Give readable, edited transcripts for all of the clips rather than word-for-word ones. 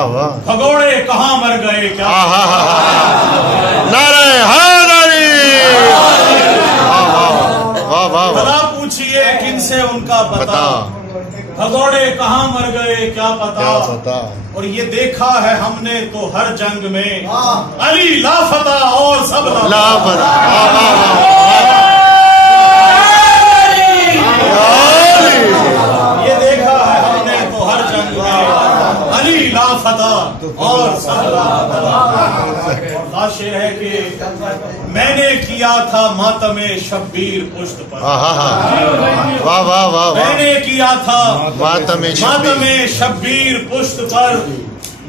واہ واہ بھگوڑے کہاں مر گئے کیا نعرہ حیدری واہ واہ بھلا پوچھئے کن سے ان کا پتا بھگوڑے کہاں مر گئے کیا پتا اور یہ دیکھا ہے ہم نے تو ہر جنگ میں علی لافتہ اور سب لافتہ یہ دیکھا ہے ہم نے تو ہر جنگ میں علی لافتہ اور سب لافتہ شعر ہے کہ میں نے کیا تھا ماتم شبیر پشت پر واہ واہ واہ میں نے کیا تھا ماتم شبیر پشت پر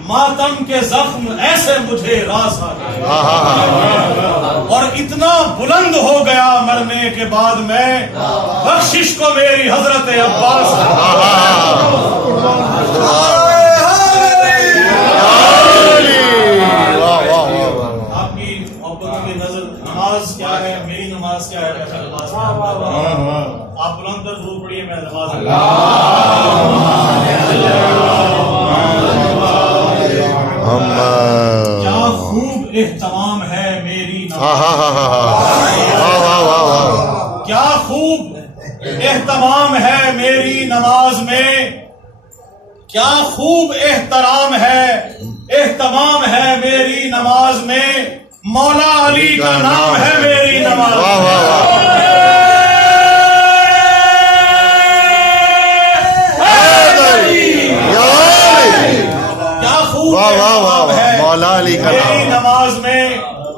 ماتم کے زخم ایسے مجھے راس آ گئے اور اتنا بلند ہو گیا مرنے کے بعد میں بخشش کو میری حضرت عباس آپ کی محبت کی نظر نماز کیا ہے میری نماز کیا ہے آپ بلند تر ضرور پڑھیے میں نماز کیا خوب اہتمام ہے میری کیا خوب اہتمام ہے میری نماز میں کیا خوب احترام ہے اہتمام ہے میری نماز میں مولا علی کا نام ہے میری نماز کیا خوب اہتمام ہے مولا علی کا میری نماز میں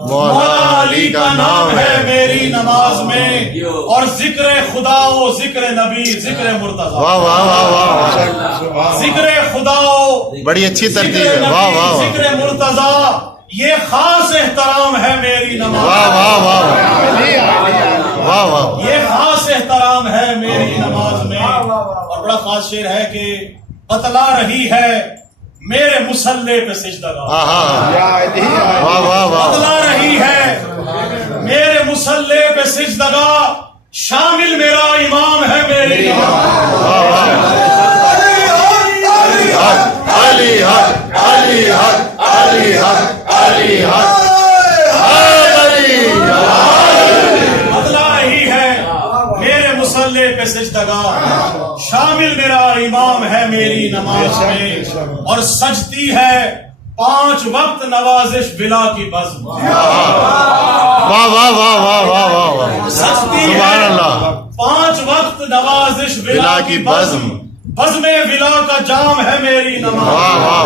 مولا علی کا نام ہے میری نماز میں اور ذکر خدا و ذکر نبی ذکر مرتضی واہ واہ واہ واہ ذکر خدا و بڑی اچھی ترتیب ہے واہ واہ ذکر مرتضی یہ خاص احترام ہے میری نماز واہ واہ واہ واہ واہ یہ خاص احترام ہے میری نماز میں اور بڑا خاص شعر ہے کہ بتلا رہی ہے میرے مسلح پہ سجدہ گاہ واہ واہ واہ بتلا رہی ہے میرے مسلح پہ سجدہ گاہ شامل میرا امام ہے میری علی حق علی حق علی حق علی حق بتلا رہی ہے میرے مسلح پہ سجدہ گاہ شامل میرا امام ہے میری نماز میں اور سجتی ہے 5 وقت نوازش بلا کی بزم واہ واہ واہ واہ واہ واہ سجتی سبحان ہے اللہ 5 وقت نوازش بلا کی بزم بزم ولا کا جام ہے میری نماز واہ واہ